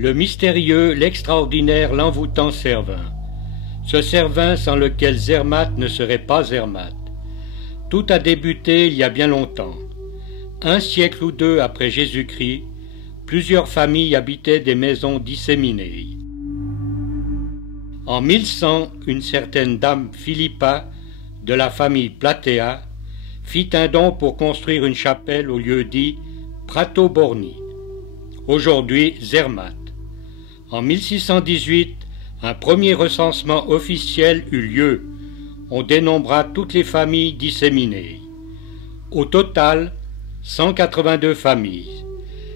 le mystérieux, l'extraordinaire, l'envoûtant Servin. Ce Servin sans lequel Zermatt ne serait pas Zermatt. Tout a débuté il y a bien longtemps. Un siècle ou deux après Jésus-Christ, plusieurs familles habitaient des maisons disséminées. En 1100, une certaine dame Philippa, de la famille Platea, fit un don pour construire une chapelle au lieu dit Prato Borni, aujourd'hui Zermatt. En 1618, un premier recensement officiel eut lieu. On dénombra toutes les familles disséminées. Au total, 182 familles.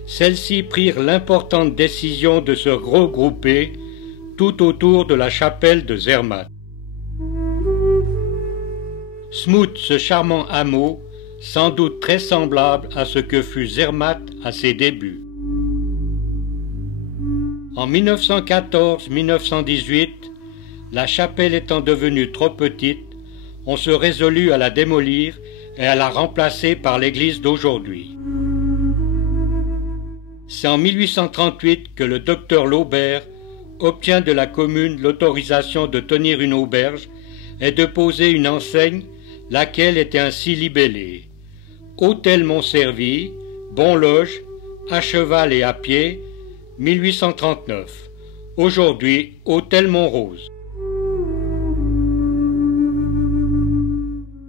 Celles-ci prirent l'importante décision de se regrouper tout autour de la chapelle de Zermatt. Smoot, ce charmant hameau, sans doute très semblable à ce que fut Zermatt à ses débuts. En 1914-1918, la chapelle étant devenue trop petite, on se résolut à la démolir et à la remplacer par l'église d'aujourd'hui. C'est en 1838 que le docteur Laubert obtient de la commune l'autorisation de tenir une auberge et de poser une enseigne, laquelle était ainsi libellée. Hôtel Montservy, bon loge, à cheval et à pied, 1839. Aujourd'hui, Hôtel Montrose.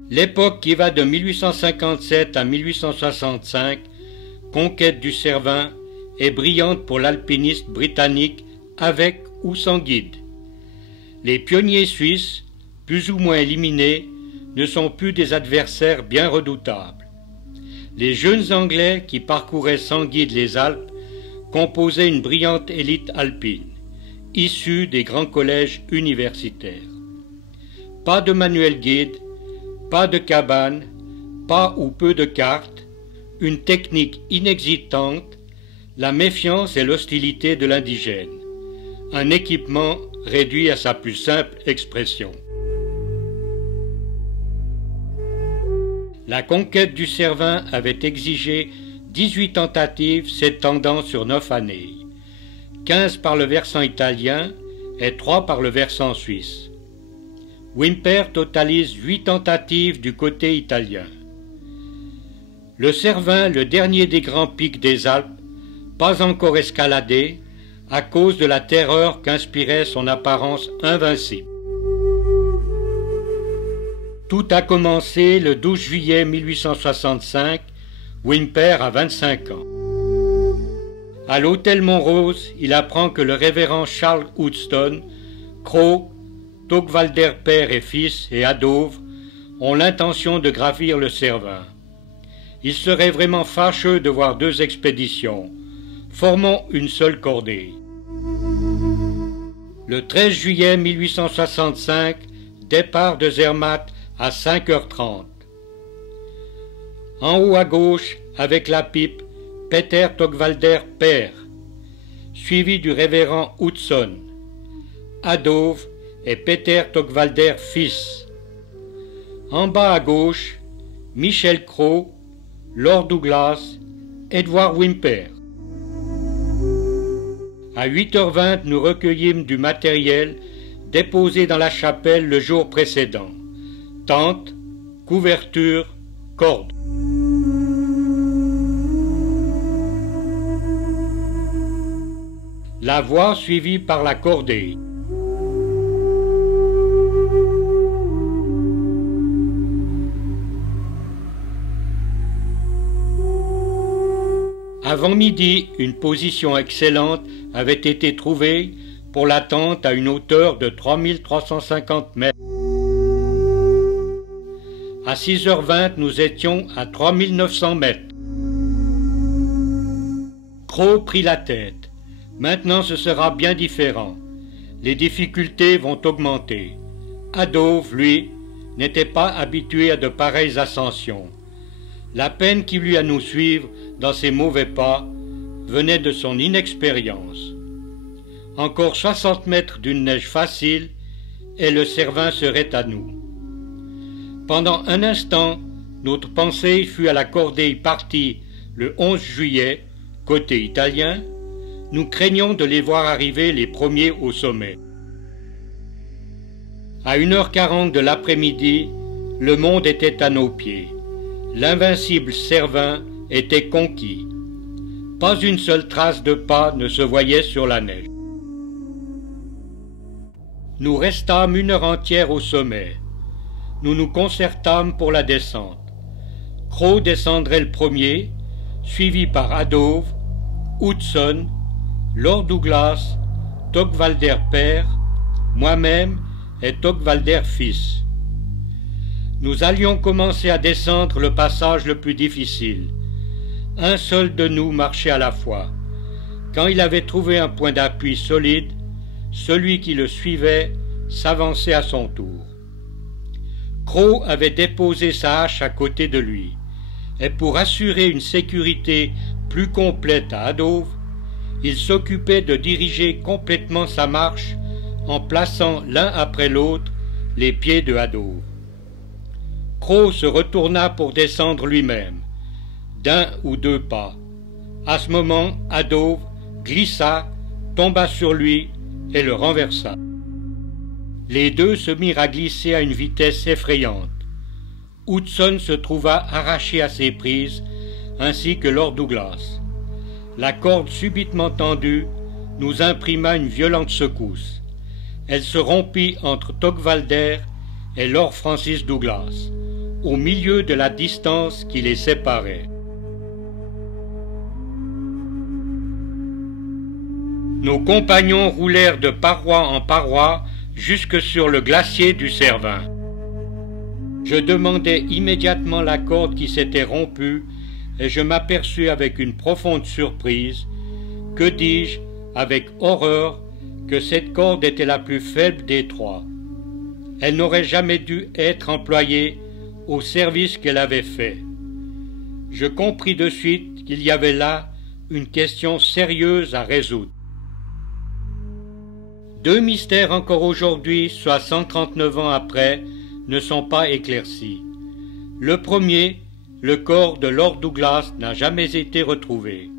L'époque qui va de 1857 à 1865, conquête du Cervin, est brillante pour l'alpiniste britannique avec ou sans guide. Les pionniers suisses, plus ou moins éliminés, ne sont plus des adversaires bien redoutables. Les jeunes Anglais qui parcouraient sans guide les Alpes composaient une brillante élite alpine, issue des grands collèges universitaires. Pas de manuel guide, pas de cabane, pas ou peu de cartes, une technique inexistante, la méfiance et l'hostilité de l'indigène, un équipement réduit à sa plus simple expression. La conquête du Cervin avait exigé 18 tentatives s'étendant sur 9 années, 15 par le versant italien et 3 par le versant suisse. Whymper totalise 8 tentatives du côté italien. Le Cervin, le dernier des grands pics des Alpes, pas encore escaladé, à cause de la terreur qu'inspirait son apparence invincible. Tout a commencé le 12 juillet 1865, Whymper a 25 ans. À l'hôtel Montrose, il apprend que le révérend Charles Houston, Cros, Togwalder père et fils et Adove ont l'intention de gravir le Cervin. Il serait vraiment fâcheux de voir deux expéditions. Formons une seule cordée. Le 13 juillet 1865, départ de Zermatt à 5h30. En haut à gauche, avec la pipe, Peter Togwalder père, suivi du révérend Hudson, Adove et Peter Togwalder fils. En bas à gauche, Michel Cros, Lord Douglas, Edward Whymper. À 8h20, nous recueillîmes du matériel déposé dans la chapelle le jour précédent. Tente, couverture, corde. La voie suivie par la cordée. Avant midi, une position excellente avait été trouvée pour la tente à une hauteur de 3350 mètres. À 6h20, nous étions à 3900 mètres. Cros prit la tête. Maintenant, ce sera bien différent. Les difficultés vont augmenter. Adove, lui, n'était pas habitué à de pareilles ascensions. La peine qui lui a nous suivre dans ses mauvais pas venait de son inexpérience. Encore 60 mètres d'une neige facile et le Cervin serait à nous. Pendant un instant, notre pensée fut à la cordée partie le 11 juillet, côté italien, nous craignons de les voir arriver les premiers au sommet. À 1h40 de l'après-midi, le monde était à nos pieds. L'invincible Cervin était conquis. Pas une seule trace de pas ne se voyait sur la neige. Nous restâmes 1 heure entière au sommet. Nous nous concertâmes pour la descente. Croz descendrait le premier, suivi par Adove, Hudson, Lord Douglas, Togwalder père, moi-même et Togwalder fils. Nous allions commencer à descendre le passage le plus difficile. Un seul de nous marchait à la fois. Quand il avait trouvé un point d'appui solide, celui qui le suivait s'avançait à son tour. Croz avait déposé sa hache à côté de lui, et pour assurer une sécurité plus complète à Adove, il s'occupait de diriger complètement sa marche en plaçant l'un après l'autre les pieds de Adove. Croz se retourna pour descendre lui-même, d'1 ou 2 pas. À ce moment, Adove glissa, tomba sur lui et le renversa. Les deux se mirent à glisser à une vitesse effrayante. Hudson se trouva arraché à ses prises, ainsi que Lord Douglas. La corde subitement tendue nous imprima une violente secousse. Elle se rompit entre Togwalder et Lord Francis Douglas, au milieu de la distance qui les séparait. Nos compagnons roulèrent de paroi en paroi jusque sur le glacier du Cervin. Je demandai immédiatement la corde qui s'était rompue et je m'aperçus avec une profonde surprise, que dis-je, avec horreur, que cette corde était la plus faible des trois. Elle n'aurait jamais dû être employée au service qu'elle avait fait. Je compris de suite qu'il y avait là une question sérieuse à résoudre. 2 mystères encore aujourd'hui, soit 139 ans après, ne sont pas éclaircis. Le premier, le corps de Lord Douglas n'a jamais été retrouvé.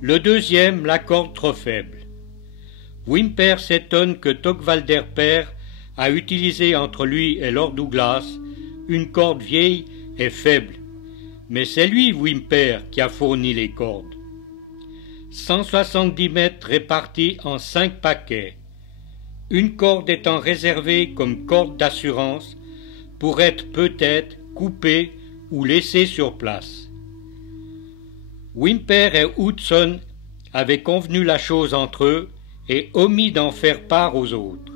Le deuxième, la corde trop faible. Whymper s'étonne que Togwalder père a utilisé entre lui et Lord Douglas une corde vieille et faible, mais c'est lui, Whymper, qui a fourni les cordes. 170 mètres répartis en 5 paquets, une corde étant réservée comme corde d'assurance pour être peut-être coupée ou laissée sur place. Whymper et Hudson avaient convenu la chose entre eux et omis d'en faire part aux autres.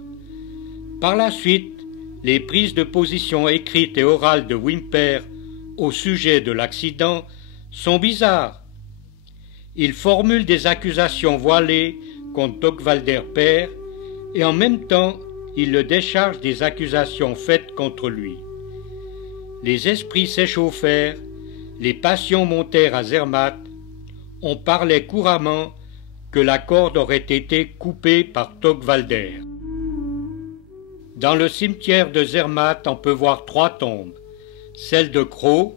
Par la suite, les prises de position écrites et orales de Whymper au sujet de l'accident sont bizarres. Il formule des accusations voilées contre Togwalder père et en même temps il le décharge des accusations faites contre lui. Les esprits s'échauffèrent, les passions montèrent à Zermatt, on parlait couramment que la corde aurait été coupée par Togwalder. Dans le cimetière de Zermatt, on peut voir 3 tombes, celle de Croz,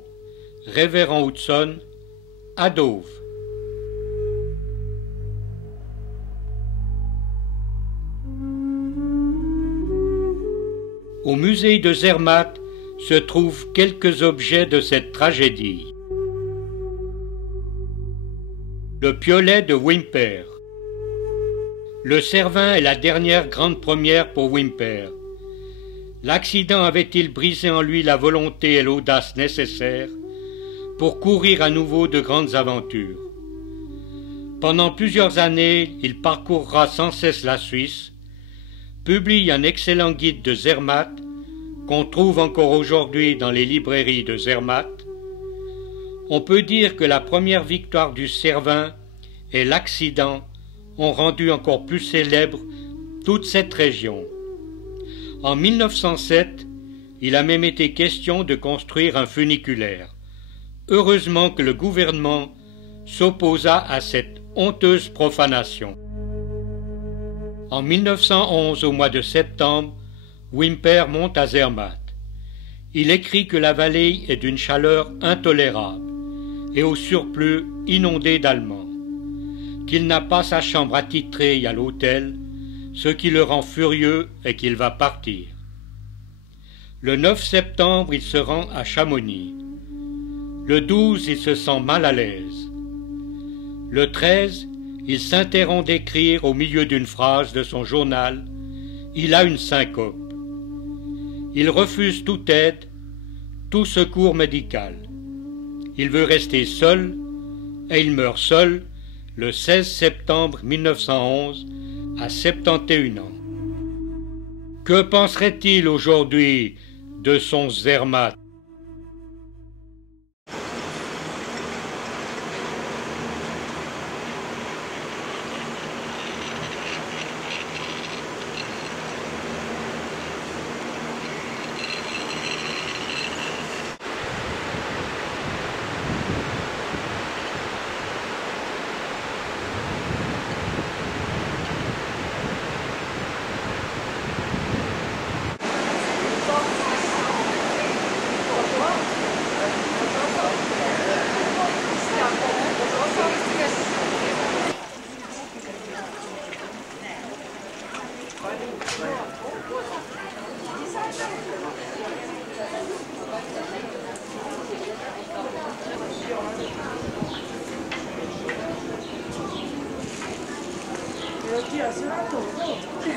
Révérend Hudson, Adove. Au musée de Zermatt se trouvent quelques objets de cette tragédie. Le piolet de Whymper. Le Cervin est la dernière grande première pour Whymper. L'accident avait-il brisé en lui la volonté et l'audace nécessaires pour courir à nouveau de grandes aventures? Pendant plusieurs années, il parcourra sans cesse la Suisse, publie un excellent guide de Zermatt qu'on trouve encore aujourd'hui dans les librairies de Zermatt. On peut dire que la première victoire du Cervin et l'accident ont rendu encore plus célèbre toute cette région. En 1907, il a même été question de construire un funiculaire. Heureusement que le gouvernement s'opposa à cette honteuse profanation. En 1911, au mois de septembre, Whymper monte à Zermatt. Il écrit que la vallée est d'une chaleur intolérable et au surplus inondée d'Allemands. qu'il n'a pas sa chambre attitrée à l'hôtel. Ce qui le rend furieux est qu'il va partir. Le 9 septembre, il se rend à Chamonix. Le 12, il se sent mal à l'aise. Le 13, il s'interrompt d'écrire au milieu d'une phrase de son journal. Il a une syncope. Il refuse toute aide, tout secours médical. Il veut rester seul et il meurt seul le 16 septembre 1911 à 71 ans. Que penserait-il aujourd'hui de son Zermatt?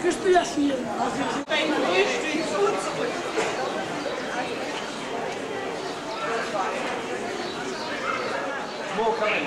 ¿Qué estoy haciendo? More coming.